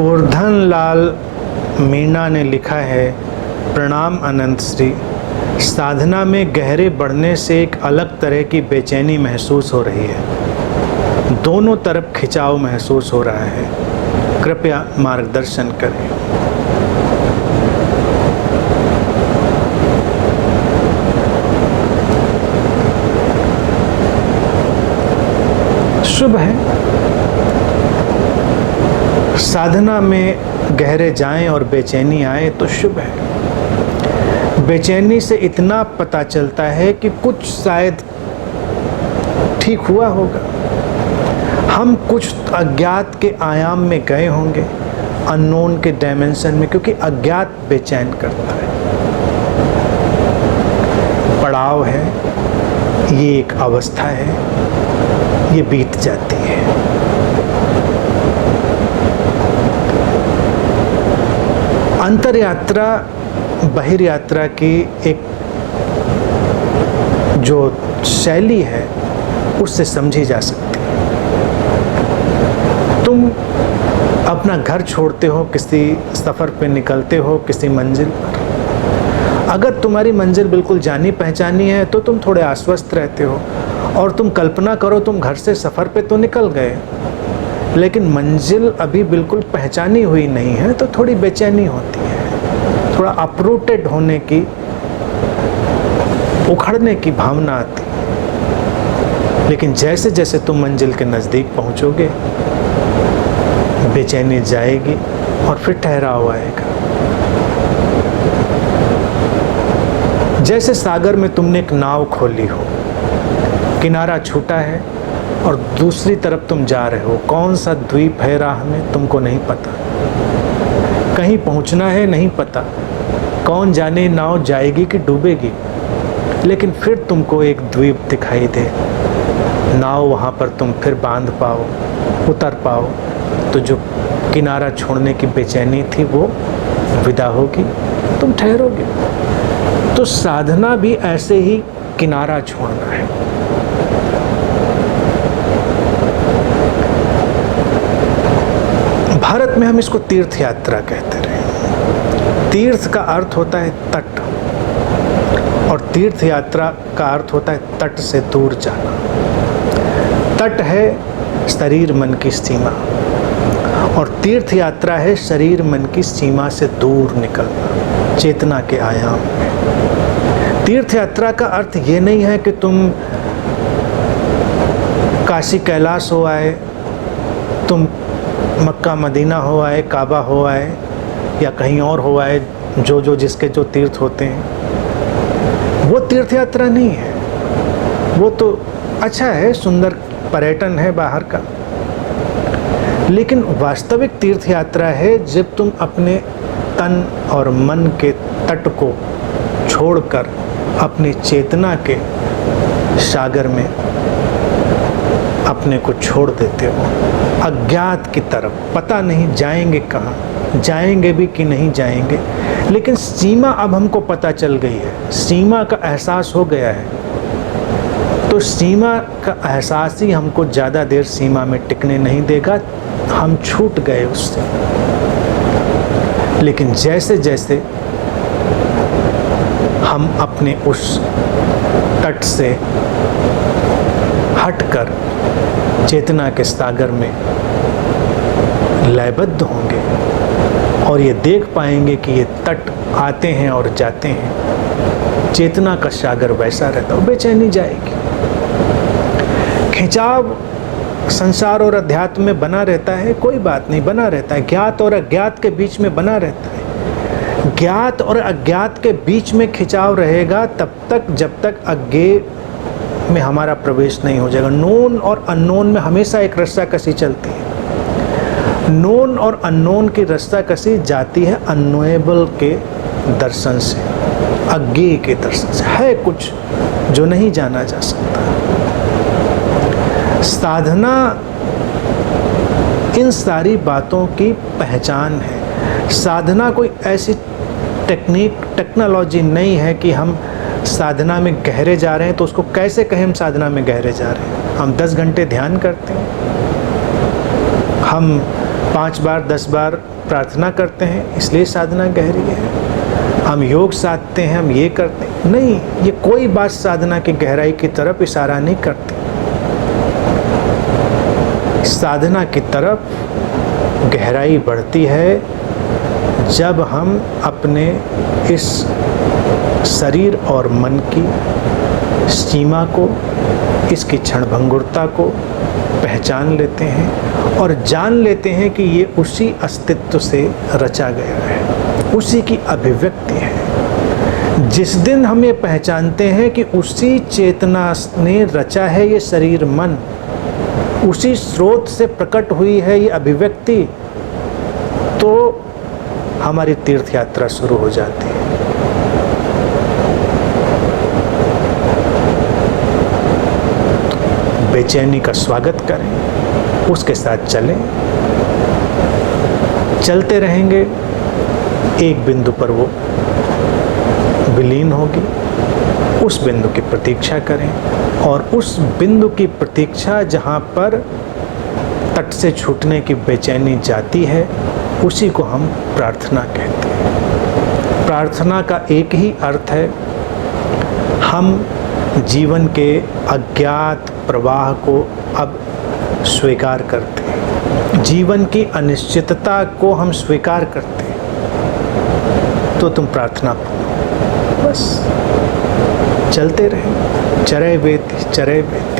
गोवर्धन लाल मीणा ने लिखा है, प्रणाम अनंत श्री। साधना में गहरे बढ़ने से एक अलग तरह की बेचैनी महसूस हो रही है। दोनों तरफ खिंचाव महसूस हो रहा है। कृपया मार्गदर्शन करें। शुभ है। साधना में गहरे जाएं और बेचैनी आए तो शुभ है। बेचैनी से इतना पता चलता है कि कुछ शायद ठीक हुआ होगा। हम कुछ अज्ञात के आयाम में गए होंगे, अननोन के डायमेंशन में, क्योंकि अज्ञात बेचैन करता है। पड़ाव है, ये एक अवस्था है, ये बीत जाती है। अंतर यात्रा बहिर यात्रा की एक जो शैली है उससे समझी जा सकती है। तुम अपना घर छोड़ते हो, किसी सफ़र पे निकलते हो, किसी मंजिल पर। अगर तुम्हारी मंजिल बिल्कुल जानी पहचानी है तो तुम थोड़े आश्वस्त रहते हो, और तुम कल्पना करो तुम घर से सफ़र पे तो निकल गए, लेकिन मंजिल अभी बिल्कुल पहचानी हुई नहीं है, तो थोड़ी बेचैनी होती है, थोड़ा अपरूटेड होने की, उखड़ने की भावना आती है। लेकिन जैसे जैसे तुम मंजिल के नज़दीक पहुंचोगे, बेचैनी जाएगी और फिर ठहराव आएगा। जैसे सागर में तुमने एक नाव खोली हो, किनारा छूटा है और दूसरी तरफ तुम जा रहे हो। कौन सा द्वीप है राह में तुमको नहीं पता, कहीं पहुंचना है नहीं पता, कौन जाने नाव जाएगी कि डूबेगी। लेकिन फिर तुमको एक द्वीप दिखाई दे, नाव वहाँ पर तुम फिर बांध पाओ, उतर पाओ, तो जो किनारा छोड़ने की बेचैनी थी वो विदा होगी, तुम ठहरोगे। तो साधना भी ऐसे ही किनारा छोड़ना है। भारत में हम इसको तीर्थ यात्रा कहते रहे। तीर्थ का अर्थ होता है तट, और तीर्थ यात्रा का अर्थ होता है तट से दूर जाना। तट है शरीर मन की सीमा, और तीर्थ यात्रा है शरीर मन की सीमा से दूर निकलना, चेतना के आयाम में। तीर्थ यात्रा का अर्थ ये नहीं है कि तुम काशी कैलाश हो आए, तुम मक्का मदीना हो आए, काबा हो आए, या कहीं और हो आए, जो जो जिसके जो तीर्थ होते हैं, वो तीर्थ यात्रा नहीं है। वो तो अच्छा है, सुंदर पर्यटन है बाहर का, लेकिन वास्तविक तीर्थ यात्रा है जब तुम अपने तन और मन के तट को छोड़कर अपनी चेतना के सागर में अपने को छोड़ देते हो, अज्ञात की तरफ। पता नहीं जाएंगे कहाँ, जाएंगे भी कि नहीं जाएंगे, लेकिन सीमा अब हमको पता चल गई है, सीमा का एहसास हो गया है। तो सीमा का एहसास ही हमको ज़्यादा देर सीमा में टिकने नहीं देगा, हम छूट गए उससे। लेकिन जैसे जैसे हम अपने उस तट से हटकर चेतना के सागर में लयबद्ध होंगे और ये देख पाएंगे कि ये तट आते हैं और जाते हैं, चेतना का सागर वैसा रहता है, बेचैनी जाएगी। खिंचाव संसार और अध्यात्म में बना रहता है, कोई बात नहीं, बना रहता है। ज्ञात और अज्ञात के बीच में बना रहता है। ज्ञात और अज्ञात के बीच में खिंचाव रहेगा तब तक जब तक अज्ञेय में हमारा प्रवेश नहीं हो जाएगा। नोन और अननोन में हमेशा एक रस्साकसी चलती है। नोन और अननोन की रस्साकसी जाती है अननोएबल के दर्शन से, अज्ञेय के दर्शन से। है कुछ जो नहीं जाना जा सकता। साधना इन सारी बातों की पहचान है। साधना कोई ऐसी टेक्नोलॉजी नहीं है कि हम साधना में गहरे जा रहे हैं तो उसको कैसे कहें हम साधना में गहरे जा रहे हैं। हम 10 घंटे ध्यान करते हैं, हम 5 बार 10 बार प्रार्थना करते हैं इसलिए साधना गहरी है। हम योग साधते हैं, हम ये करते हैं, नहीं, ये कोई बात साधना की गहराई की तरफ इशारा नहीं करती। साधना की तरफ गहराई बढ़ती है जब हम अपने इस शरीर और मन की सीमा को, इसकी क्षणभंगुरता को पहचान लेते हैं और जान लेते हैं कि ये उसी अस्तित्व से रचा गया है, उसी की अभिव्यक्ति है। जिस दिन हम ये पहचानते हैं कि उसी चेतना ने रचा है ये शरीर मन, उसी स्रोत से प्रकट हुई है ये अभिव्यक्ति, तो हमारी तीर्थ यात्रा शुरू हो जाती है। बेचैनी का स्वागत करें, उसके साथ चलें, चलते रहेंगे, एक बिंदु पर वो विलीन होगी, उस बिंदु की प्रतीक्षा करें और उस बिंदु की प्रतीक्षा जहाँ पर तट से छूटने की बेचैनी जाती है उसी को हम प्रार्थना कहते हैं। प्रार्थना का एक ही अर्थ है, हम जीवन के अज्ञात प्रवाह को अब स्वीकार करते हैं, जीवन की अनिश्चितता को हम स्वीकार करते हैं, तो तुम प्रार्थना करो, बस चलते रहें, चरय वेति चरय वेति।